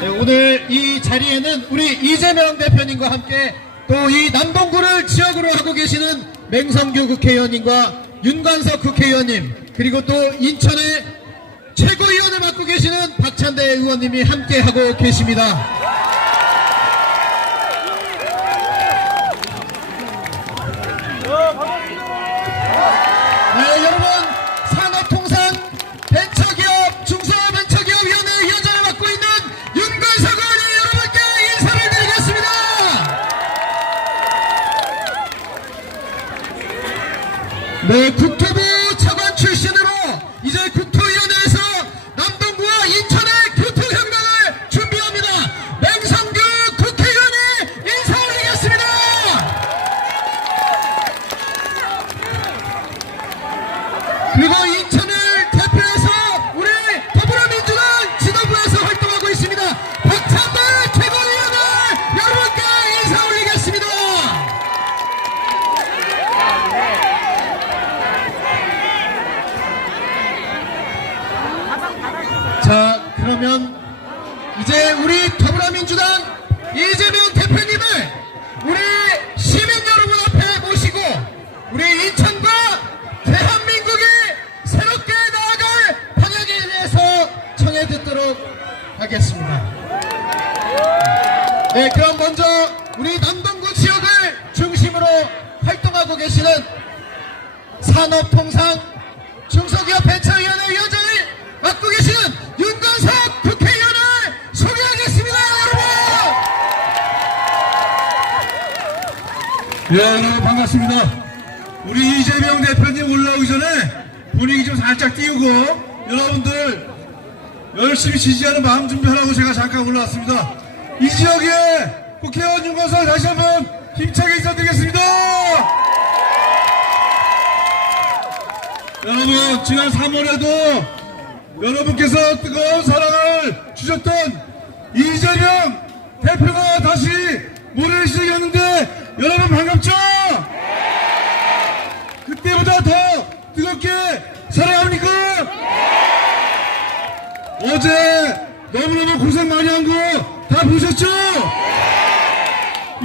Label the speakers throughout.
Speaker 1: 네, 오늘 이 자리에는 우리 이재명 대표님과 함께 또 이 남동구를 지역으로 하고 계시는 맹성규 국회의원님과 윤관석 국회의원님 그리고 또 인천의 최고위원을 맡고 계시는 박찬대 의원님이 함께 하고 계십니다. 네, 국토부 차관 출신으로 이제 자, 그러면 이제 우리 더불어민주당 이재명 대표님을 우리 시민 여러분 앞에 모시고 우리 인천과 대한민국이 새롭게 나아갈 방향에 대해서 청해 듣도록 하겠습니다. 네, 그럼 먼저 우리 남동구 지역을 중심으로 활동하고 계시는 산업통상 중소기업 벤처위원회 위원장을 맡고 계시는 윤건석 국회의원을 소개하겠습니다, 여러분!
Speaker 2: 예, 여러분 반갑습니다. 우리 이재명 대표님 올라오기 전에 분위기 좀 살짝 띄우고 여러분들 열심히 지지하는 마음 준비하라고 제가 잠깐 올라왔습니다. 이 지역에 국회의원 윤건설 다시 한번 힘차게 인사드리겠습니다. 여러분 지난 3월에도 여러분께서 뜨거운 사랑을 주셨던 이재명 대표가 다시 모래를 시작했는데 여러분 반갑죠? 그때보다 더 뜨겁게 사랑합니까? 어제 너무너무 고생 많이 한 거 다 보셨죠?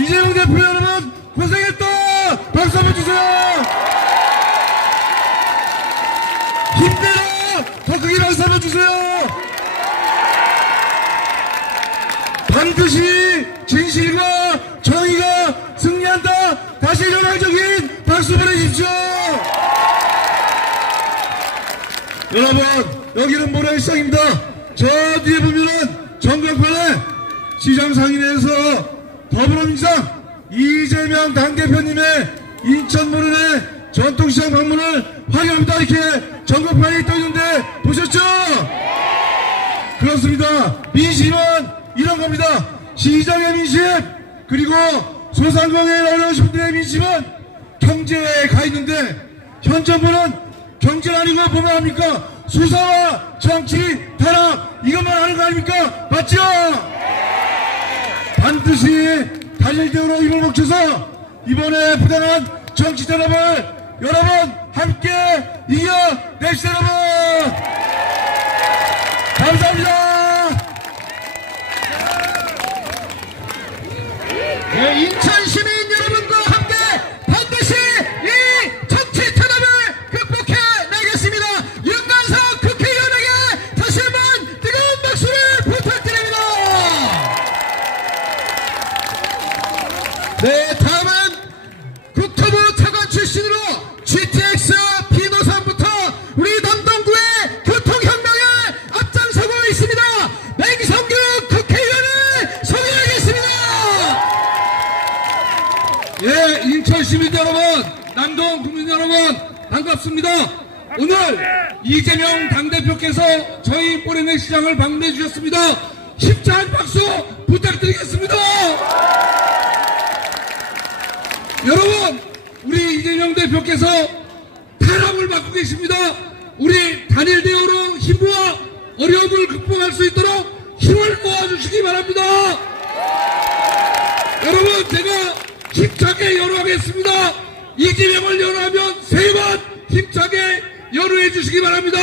Speaker 2: 이재명 대표 여러분 고생했다! 박수 한번 주세요! 힘내라! 더 크게 박수 한번 주세요! 반드시 진실과 정의가 승리한다! 다시 전향적인 박수 보내주십시오! 여러분, 여기는 모래시장입니다. 저 뒤에 보면은 정경판에 시장 상인회에서 더불어민주당 이재명 당대표님의 인천 모래의 전통시장 방문을 환영합니다. 이렇게 정경판에 떠 있는데 보셨죠? 그렇습니다. 민심은 이런 겁니다. 시장의 민심 그리고 소상공인에 어려우신 분들의 민심은 경제에 가 있는데 현 정부는 경제 아니고 뭐만 합니까? 수사와 정치 탄압 이것만 하는 거 아닙니까? 맞죠? 반드시 단일대우로 입을 먹혀서 이번에 부당한 정치 탄압을 여러분 함께 이겨내시죠 여러분 감사합니다
Speaker 1: 네, 인천 시민 여러분과 함께 반드시 이 정치 탄압을 극복해 내겠습니다. 윤관석 국회의원에게 다시 한번 뜨거운 박수를 부탁드립니다. 네,
Speaker 2: 여러분, 남동 국민 여러분, 반갑습니다. 오늘 이재명 당대표께서 저희 모래내 시장을 방문해 주셨습니다. 힘찬 박수 부탁드리겠습니다. 여러분, 우리 이재명 대표께서 탄압을 맡고 계십니다. 우리 단일 대우로 힘과 어려움을 극복할 수 있도록 힘을 모아주시기 바랍니다. 여러분 제가 힘차게 열어가겠습니다. 이재명을 연호하면 세 번 힘차게 연호해 주시기 바랍니다.